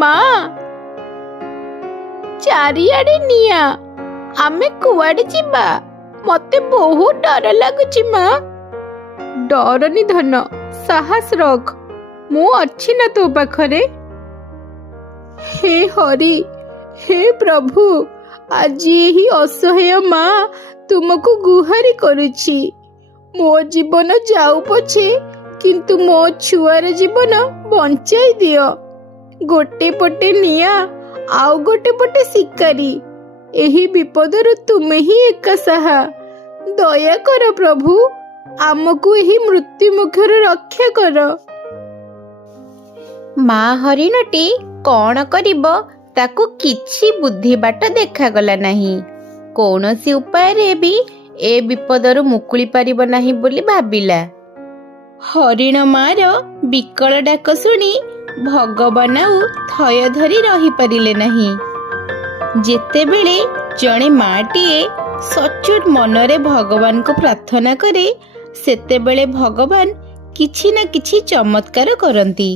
ମା ଚାରିଆଡେ ନିଆଁ, ଆମେ କୁଆଡେ ଯିବା? ମତେ ବହୁତ ଡର ଲାଗୁଛି ମା। ଡରନି ଧନ, ସାହସ ରଖ, ମୁଁ ଅଛି ନା ତୋ ପାଖରେ। ହେ ହରି, ହେ ପ୍ରଭୁ, ଆଜି ଏହି ଅସହାୟ ମା ତୁମକୁ ଗୁହାରି କରୁଛି। ମୋ ଜୀବନ ଯାଉ ପଛେ, କିନ୍ତୁ ମୋ ଛୁଆର ଜୀବନ ବଞ୍ଚାଇ ଦିଅ। ଗୋଟେ ପଟେ ନିଆଁ, ଆଉ ଗୋଟେ ପଟେ ଶିକାରୀ। ଏହି ବିପଦରୁ ତୁମେ ହିଁ ଏକା ସାହା। ଦୟା କର ପ୍ରଭୁ, ଆମକୁ ଏହି ମୃତ୍ୟୁ ମୁଖରୁ ରକ୍ଷା କର। ମା ହରିଣଟି କଣ କରିବ ତାକୁ କିଛି ବୁଦ୍ଧି ବାଟ ଦେଖାଗଲା ନାହିଁ। କୌଣସି ଉପାୟରେ ବି ଏ ବିପଦରୁ ମୁକୁଳି ପାରିବ ନାହିଁ ବୋଲି ଭାବିଲା। ହରିଣ ମାର ବିକଳ ଡାକ ଶୁଣି ଭଗବାନ ଆଉ ଥୟ ଧରି ରହିପାରିଲେ ନାହିଁ। ଯେତେବେଳେ ଜଣେ ମାଟିଏ ସଚୋଟ ମନରେ ଭଗବାନଙ୍କୁ ପ୍ରାର୍ଥନା କରେ, ସେତେବେଳେ ଭଗବାନ କିଛି ନା କିଛି ଚମତ୍କାର କରନ୍ତି।